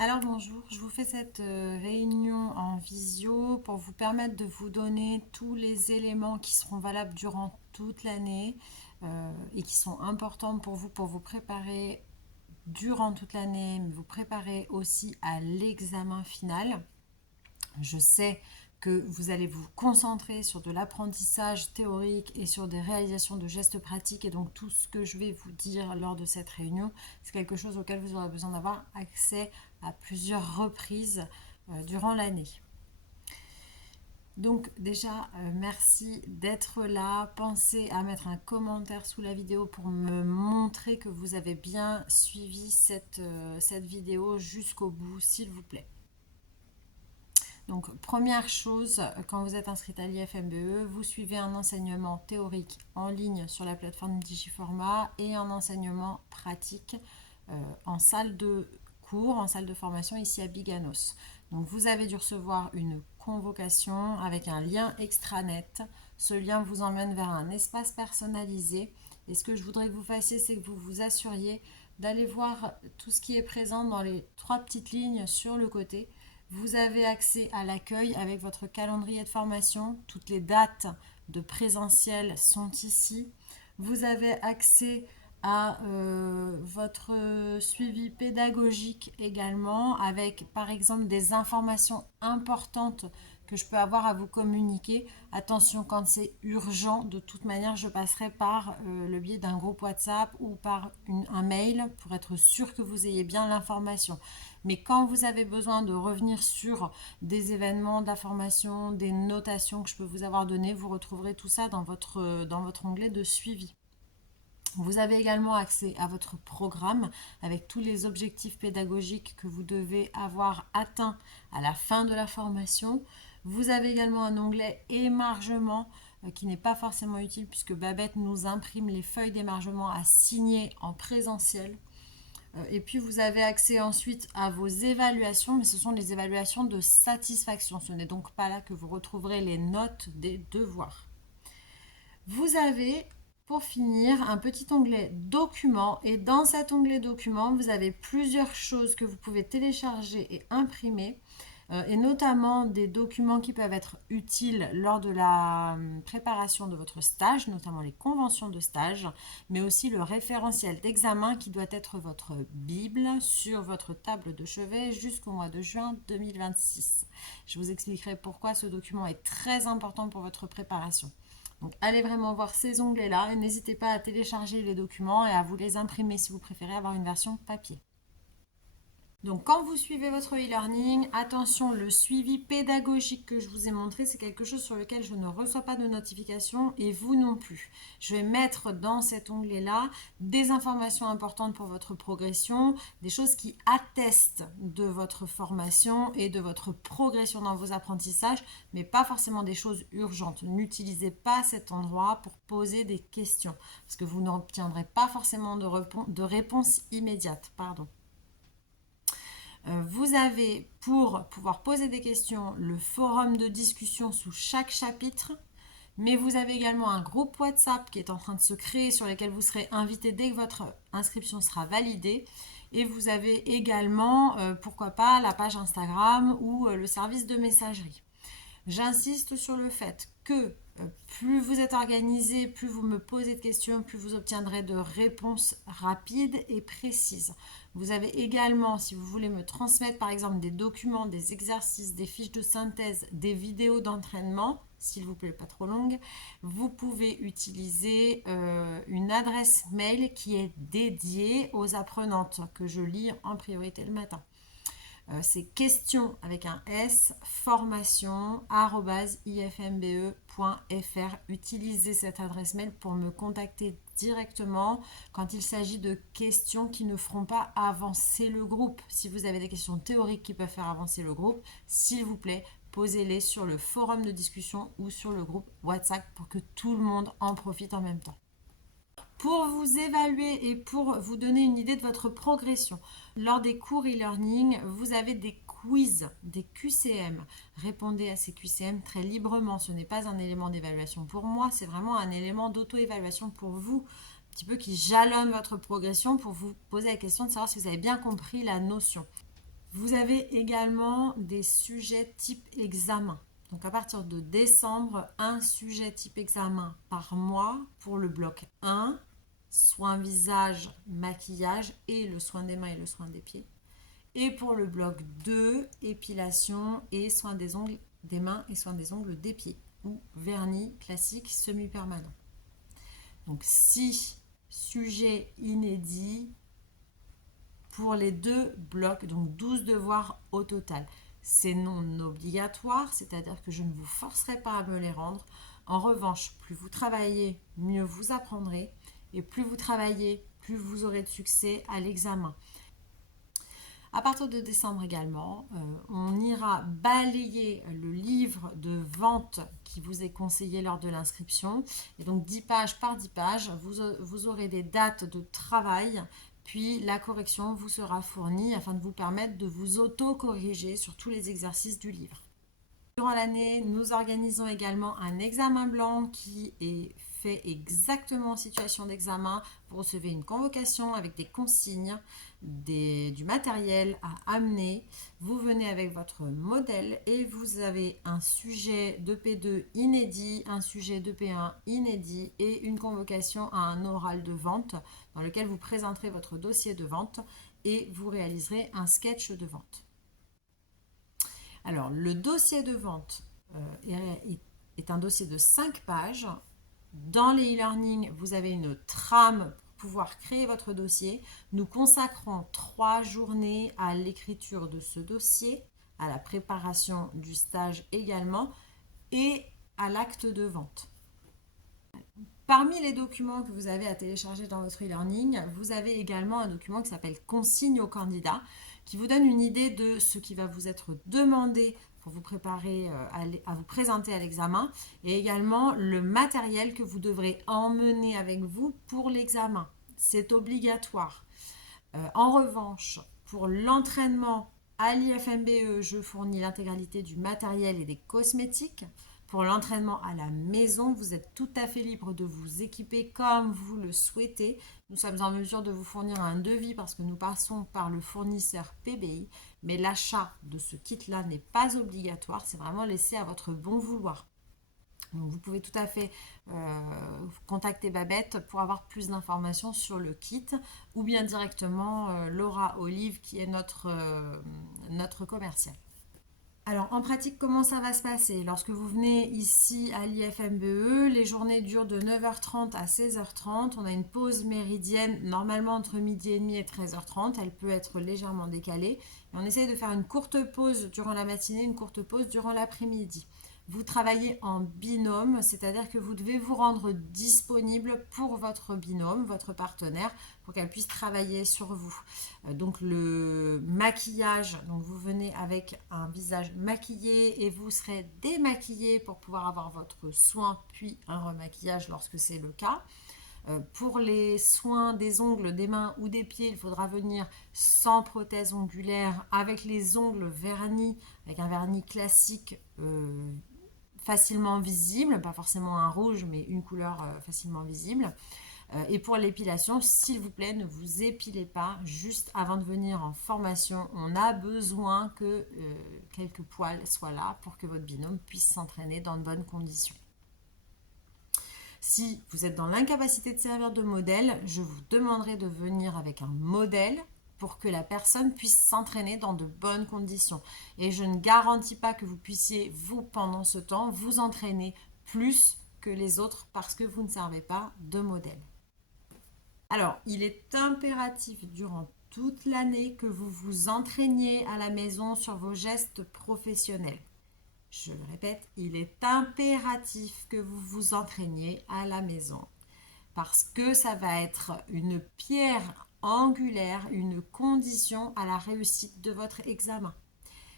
Alors bonjour, je vous fais cette réunion en visio pour vous permettre de vous donner tous les éléments qui seront valables durant toute l'année et qui sont importants pour vous préparer durant toute l'année, mais vous préparer aussi à l'examen final. Je sais que vous allez vous concentrer sur de l'apprentissage théorique et sur des réalisations de gestes pratiques. Et donc tout ce que je vais vous dire lors de cette réunion, c'est quelque chose auquel vous aurez besoin d'avoir accès à plusieurs reprises durant l'année. Donc déjà, merci d'être là. Pensez à mettre un commentaire sous la vidéo pour me montrer que vous avez bien suivi cette vidéo jusqu'au bout, s'il vous plaît. Donc, première chose, quand vous êtes inscrite à l'IFMBE, vous suivez un enseignement théorique en ligne sur la plateforme Digiformat et un enseignement pratique en salle de cours, en salle de formation ici à Biganos. Donc, vous avez dû recevoir une convocation avec un lien extranet. Ce lien vous emmène vers un espace personnalisé. Et ce que je voudrais que vous fassiez, c'est que vous vous assuriez d'aller voir tout ce qui est présent dans les trois petites lignes sur le côté. Vous avez accès à l'accueil avec votre calendrier de formation. Toutes les dates de présentiel sont ici. Vous avez accès à votre suivi pédagogique également avec par exemple des informations importantes que je peux avoir à vous communiquer. Attention, quand c'est urgent, de toute manière, je passerai par le biais d'un groupe WhatsApp ou par un mail pour être sûr que vous ayez bien l'information. Mais quand vous avez besoin de revenir sur des événements, de la formation, des notations que je peux vous avoir données, vous retrouverez tout ça dans votre onglet de suivi. Vous avez également accès à votre programme avec tous les objectifs pédagogiques que vous devez avoir atteints à la fin de la formation. Vous avez également un onglet émargement qui n'est pas forcément utile puisque Babette nous imprime les feuilles d'émargement à signer en présentiel. Et puis vous avez accès ensuite à vos évaluations, mais ce sont les évaluations de satisfaction. Ce n'est donc pas là que vous retrouverez les notes des devoirs. Vous avez, pour finir, un petit onglet documents. Et dans cet onglet documents, vous avez plusieurs choses que vous pouvez télécharger et imprimer. Et notamment des documents qui peuvent être utiles lors de la préparation de votre stage, notamment les conventions de stage, mais aussi le référentiel d'examen qui doit être votre Bible sur votre table de chevet jusqu'au mois de juin 2026. Je vous expliquerai pourquoi ce document est très important pour votre préparation. Donc allez vraiment voir ces onglets-là et n'hésitez pas à télécharger les documents et à vous les imprimer si vous préférez avoir une version papier. Donc quand vous suivez votre e-learning, attention, le suivi pédagogique que je vous ai montré, c'est quelque chose sur lequel je ne reçois pas de notification et vous non plus. Je vais mettre dans cet onglet-là des informations importantes pour votre progression, des choses qui attestent de votre formation et de votre progression dans vos apprentissages, mais pas forcément des choses urgentes. N'utilisez pas cet endroit pour poser des questions, parce que vous n'obtiendrez pas forcément de réponse immédiate. Vous avez, pour pouvoir poser des questions, le forum de discussion sous chaque chapitre, mais vous avez également un groupe WhatsApp qui est en train de se créer sur lequel vous serez invité dès que votre inscription sera validée. Et vous avez également, pourquoi pas, la page Instagram ou le service de messagerie. J'insiste sur le fait que plus vous êtes organisé, plus vous me posez de questions, plus vous obtiendrez de réponses rapides et précises. Vous avez également, si vous voulez me transmettre par exemple des documents, des exercices, des fiches de synthèse, des vidéos d'entraînement, s'il vous plaît pas trop longues, vous pouvez utiliser une adresse mail qui est dédiée aux apprenantes que je lis en priorité le matin. C'est question avec un S, formation@ifmbe.fr. Utilisez cette adresse mail pour me contacter directement quand il s'agit de questions qui ne feront pas avancer le groupe. Si vous avez des questions théoriques qui peuvent faire avancer le groupe, s'il vous plaît, posez-les sur le forum de discussion ou sur le groupe WhatsApp pour que tout le monde en profite en même temps. Pour vous évaluer et pour vous donner une idée de votre progression, lors des cours e-learning, vous avez des quiz, des QCM. Répondez à ces QCM très librement. Ce n'est pas un élément d'évaluation pour moi, c'est vraiment un élément d'auto-évaluation pour vous, un petit peu qui jalonne votre progression pour vous poser la question de savoir si vous avez bien compris la notion. Vous avez également des sujets type examen. Donc à partir de décembre, un sujet type examen par mois pour le bloc 1, soin visage, maquillage et le soin des mains et le soin des pieds. Et pour le bloc 2, épilation et soin des ongles des mains et soin des ongles des pieds ou vernis classique semi-permanent. Donc 6 sujets inédits pour les 2 blocs, donc 12 devoirs au total. C'est non obligatoire, c'est-à-dire que je ne vous forcerai pas à me les rendre. En revanche, plus vous travaillez, mieux vous apprendrez. Et plus vous travaillez, plus vous aurez de succès à l'examen. À partir de décembre également, on ira balayer le livre de vente qui vous est conseillé lors de l'inscription. Et donc 10 pages par 10 pages, vous aurez des dates de travail, puis la correction vous sera fournie afin de vous permettre de vous auto-corriger sur tous les exercices du livre. Durant l'année, nous organisons également un examen blanc qui est fait exactement en situation d'examen. Vous recevez une convocation avec des consignes, du matériel à amener. Vous venez avec votre modèle et vous avez un sujet de P2 inédit, un sujet de P1 inédit et une convocation à un oral de vente dans lequel vous présenterez votre dossier de vente et vous réaliserez un sketch de vente. Alors, le dossier de vente est un dossier de 5 pages. Dans les e-learning, vous avez une trame pour pouvoir créer votre dossier. Nous consacrons 3 journées à l'écriture de ce dossier, à la préparation du stage également et à l'acte de vente. Parmi les documents que vous avez à télécharger dans votre e-learning, vous avez également un document qui s'appelle « Consigne au candidat » qui vous donne une idée de ce qui va vous être demandé pour vous préparer à vous présenter à l'examen et également le matériel que vous devrez emmener avec vous pour l'examen. C'est obligatoire. En revanche, pour l'entraînement à l'IFMBE, je fournis l'intégralité du matériel et des cosmétiques. Pour l'entraînement à la maison, vous êtes tout à fait libre de vous équiper comme vous le souhaitez. Nous sommes en mesure de vous fournir un devis parce que nous passons par le fournisseur PBI, mais l'achat de ce kit-là n'est pas obligatoire, c'est vraiment laissé à votre bon vouloir. Donc vous pouvez tout à fait contacter Babette pour avoir plus d'informations sur le kit ou bien directement Laura Olive qui est notre commerciale. Alors, en pratique, comment ça va se passer? Lorsque vous venez ici à l'IFMBE, les journées durent de 9h30 à 16h30. On a une pause méridienne, normalement entre midi et demi et 13h30. Elle peut être légèrement décalée. Et on essaie de faire une courte pause durant la matinée, une courte pause durant l'après-midi. Vous travaillez en binôme, c'est-à-dire que vous devez vous rendre disponible pour votre binôme, votre partenaire, pour qu'elle puisse travailler sur vous. Donc le maquillage, donc vous venez avec un visage maquillé et vous serez démaquillé pour pouvoir avoir votre soin, puis un remaquillage lorsque c'est le cas. Pour les soins des ongles, des mains ou des pieds, il faudra venir sans prothèse ongulaire, avec les ongles vernis, avec un vernis classique facilement visible, pas forcément un rouge, mais une couleur facilement visible. Et pour l'épilation, s'il vous plaît, ne vous épilez pas juste avant de venir en formation. On a besoin que quelques poils soient là pour que votre binôme puisse s'entraîner dans de bonnes conditions. Si vous êtes dans l'incapacité de servir de modèle, je vous demanderai de venir avec un modèle pour que la personne puisse s'entraîner dans de bonnes conditions. Et je ne garantis pas que vous puissiez, vous, pendant ce temps, vous entraîner plus que les autres parce que vous ne servez pas de modèle. Alors, il est impératif durant toute l'année que vous vous entraîniez à la maison sur vos gestes professionnels. Je le répète, il est impératif que vous vous entraîniez à la maison parce que ça va être une pierre angulaire, une condition à la réussite de votre examen.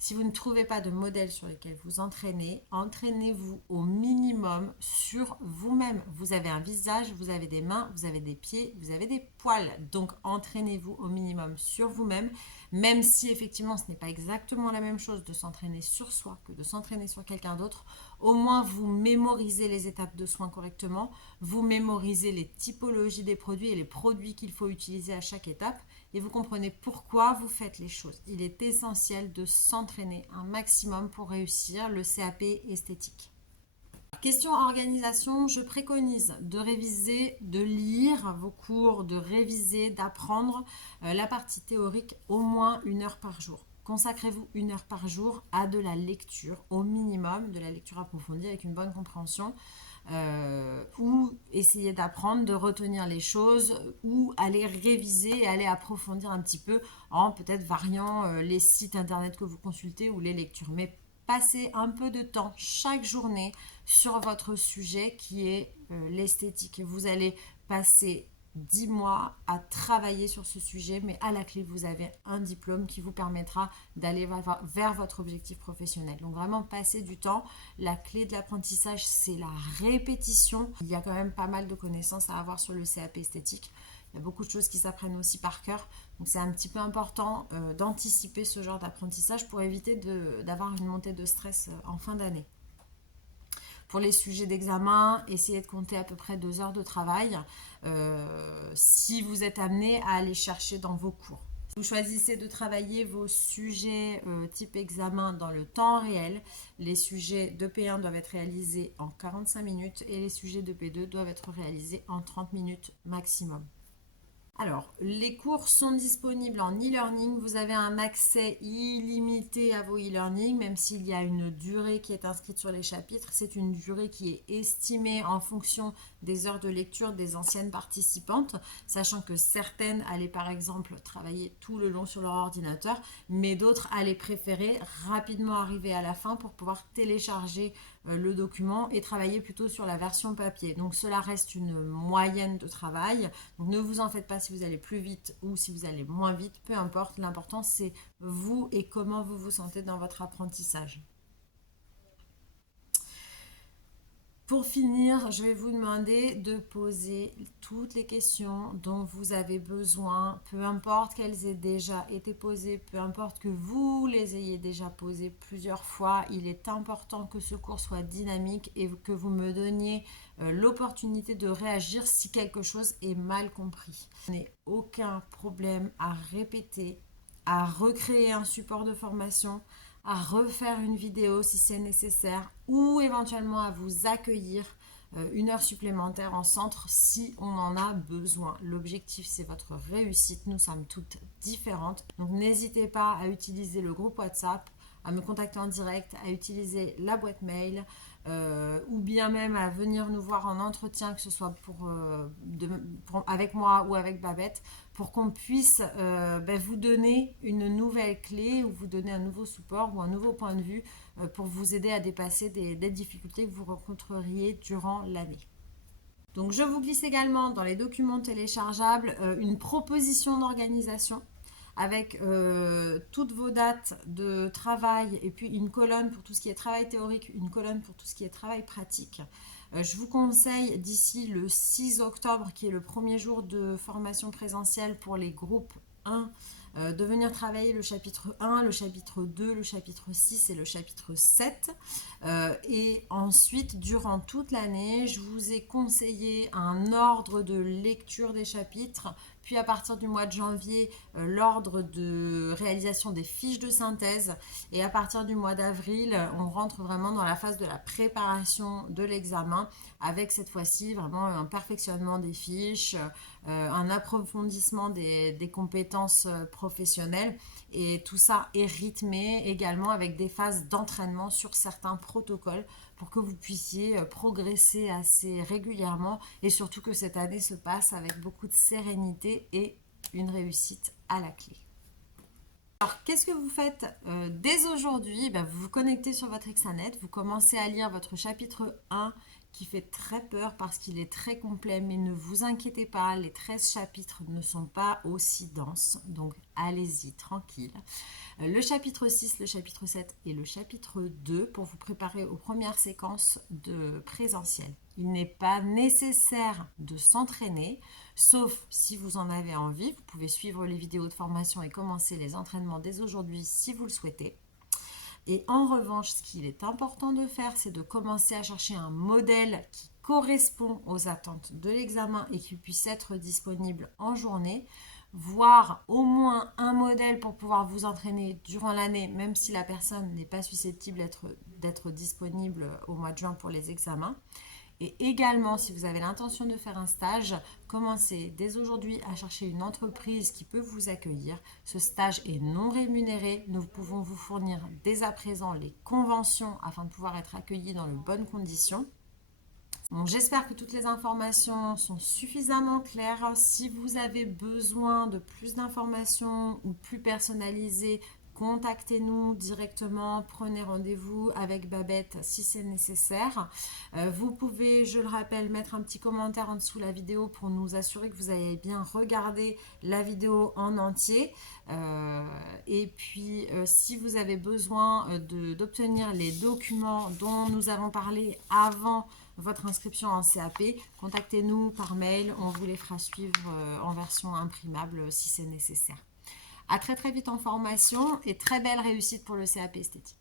Si vous ne trouvez pas de modèle sur lequel vous entraînez, entraînez-vous au minimum sur vous-même. Vous avez un visage, vous avez des mains, vous avez des pieds, vous avez des poils. Donc, entraînez-vous au minimum sur vous-même, même si effectivement ce n'est pas exactement la même chose de s'entraîner sur soi que de s'entraîner sur quelqu'un d'autre. Au moins, vous mémorisez les étapes de soins correctement, vous mémorisez les typologies des produits et les produits qu'il faut utiliser à chaque étape. et vous comprenez pourquoi vous faites les choses. Il est essentiel de s'entraîner un maximum pour réussir le CAP esthétique. Question organisation, je préconise de réviser, de lire vos cours, de réviser, d'apprendre la partie théorique au moins 1 heure par jour. Consacrez-vous 1 heure par jour à de la lecture, au minimum de la lecture approfondie avec une bonne compréhension, ou essayez d'apprendre, de retenir les choses, ou aller réviser et aller approfondir un petit peu en peut-être variant les sites internet que vous consultez ou les lectures. Mais passez un peu de temps chaque journée sur votre sujet qui est l'esthétique. Vous allez passer 10 mois à travailler sur ce sujet, mais à la clé, vous avez un diplôme qui vous permettra d'aller vers votre objectif professionnel. Donc vraiment, passer du temps. La clé de l'apprentissage, c'est la répétition. Il y a quand même pas mal de connaissances à avoir sur le CAP esthétique. Il y a beaucoup de choses qui s'apprennent aussi par cœur. Donc c'est un petit peu important d'anticiper ce genre d'apprentissage pour éviter d'avoir une montée de stress en fin d'année. Pour les sujets d'examen, essayez de compter à peu près 2 heures de travail si vous êtes amené à aller chercher dans vos cours. Vous choisissez de travailler vos sujets type examen dans le temps réel. Les sujets de P1 doivent être réalisés en 45 minutes et les sujets de P2 doivent être réalisés en 30 minutes maximum. Alors, les cours sont disponibles en e-learning. Vous avez un accès illimité à vos e-learning, même s'il y a une durée qui est inscrite sur les chapitres. C'est une durée qui est estimée en fonction des heures de lecture des anciennes participantes, sachant que certaines allaient par exemple travailler tout le long sur leur ordinateur, mais d'autres allaient préférer rapidement arriver à la fin pour pouvoir télécharger le document et travailler plutôt sur la version papier. Donc cela reste une moyenne de travail. Donc ne vous en faites pas si vous allez plus vite ou si vous allez moins vite, peu importe. L'important c'est vous et comment vous vous sentez dans votre apprentissage. Pour finir, je vais vous demander de poser toutes les questions dont vous avez besoin, peu importe qu'elles aient déjà été posées, peu importe que vous les ayez déjà posées plusieurs fois. Il est important que ce cours soit dynamique et que vous me donniez l'opportunité de réagir si quelque chose est mal compris. Je n'ai aucun problème à répéter, à recréer un support de formation, à refaire une vidéo si c'est nécessaire ou éventuellement à vous accueillir 1 heure supplémentaire en centre si on en a besoin. L'objectif, c'est votre réussite. Nous sommes toutes différentes. Donc n'hésitez pas à utiliser le groupe WhatsApp, à me contacter en direct, à utiliser la boîte mail ou bien même à venir nous voir en entretien, que ce soit avec moi ou avec Babette, pour qu'on puisse vous donner une nouvelle clé ou vous donner un nouveau support ou un nouveau point de vue pour vous aider à dépasser des difficultés que vous rencontreriez durant l'année. Donc je vous glisse également dans les documents téléchargeables une proposition d'organisation avec toutes vos dates de travail et puis une colonne pour tout ce qui est travail théorique, une colonne pour tout ce qui est travail pratique. Je vous conseille d'ici le 6 octobre, qui est le premier jour de formation présentielle pour les groupes 1, de venir travailler le chapitre 1, le chapitre 2, le chapitre 6 et le chapitre 7. Et ensuite, durant toute l'année, je vous ai conseillé un ordre de lecture des chapitres. Puis à partir du mois de janvier, l'ordre de réalisation des fiches de synthèse. Et à partir du mois d'avril, on rentre vraiment dans la phase de la préparation de l'examen, avec cette fois-ci vraiment un perfectionnement des fiches, un approfondissement des compétences professionnelles. Et tout ça est rythmé également avec des phases d'entraînement sur certains protocoles pour que vous puissiez progresser assez régulièrement et surtout que cette année se passe avec beaucoup de sérénité et une réussite à la clé. Alors, qu'est-ce que vous faites dès aujourd'hui? Vous vous connectez sur votre extranet, vous commencez à lire votre chapitre 1 qui fait très peur parce qu'il est très complet, mais ne vous inquiétez pas, les 13 chapitres ne sont pas aussi denses, donc allez-y, tranquille. Le chapitre 6, le chapitre 7 et le chapitre 2 pour vous préparer aux premières séquences de présentiel. Il n'est pas nécessaire de s'entraîner, sauf si vous en avez envie. Vous pouvez suivre les vidéos de formation et commencer les entraînements dès aujourd'hui si vous le souhaitez. Et en revanche, ce qu'il est important de faire, c'est de commencer à chercher un modèle qui correspond aux attentes de l'examen et qui puisse être disponible en journée. voir au moins un modèle pour pouvoir vous entraîner durant l'année, même si la personne n'est pas susceptible d'être disponible au mois de juin pour les examens. Et également, si vous avez l'intention de faire un stage, commencez dès aujourd'hui à chercher une entreprise qui peut vous accueillir. Ce stage est non rémunéré. Nous pouvons vous fournir dès à présent les conventions afin de pouvoir être accueillis dans de bonnes conditions. Bon, j'espère que toutes les informations sont suffisamment claires. Si vous avez besoin de plus d'informations ou plus personnalisées, contactez-nous directement, prenez rendez-vous avec Babette si c'est nécessaire. Vous pouvez, je le rappelle, mettre un petit commentaire en dessous de la vidéo pour nous assurer que vous avez bien regardé la vidéo en entier. Et puis, si vous avez besoin d'obtenir les documents dont nous avons parlé avant votre inscription en CAP, contactez-nous par mail, on vous les fera suivre en version imprimable si c'est nécessaire. À très très vite en formation et très belle réussite pour le CAP esthétique.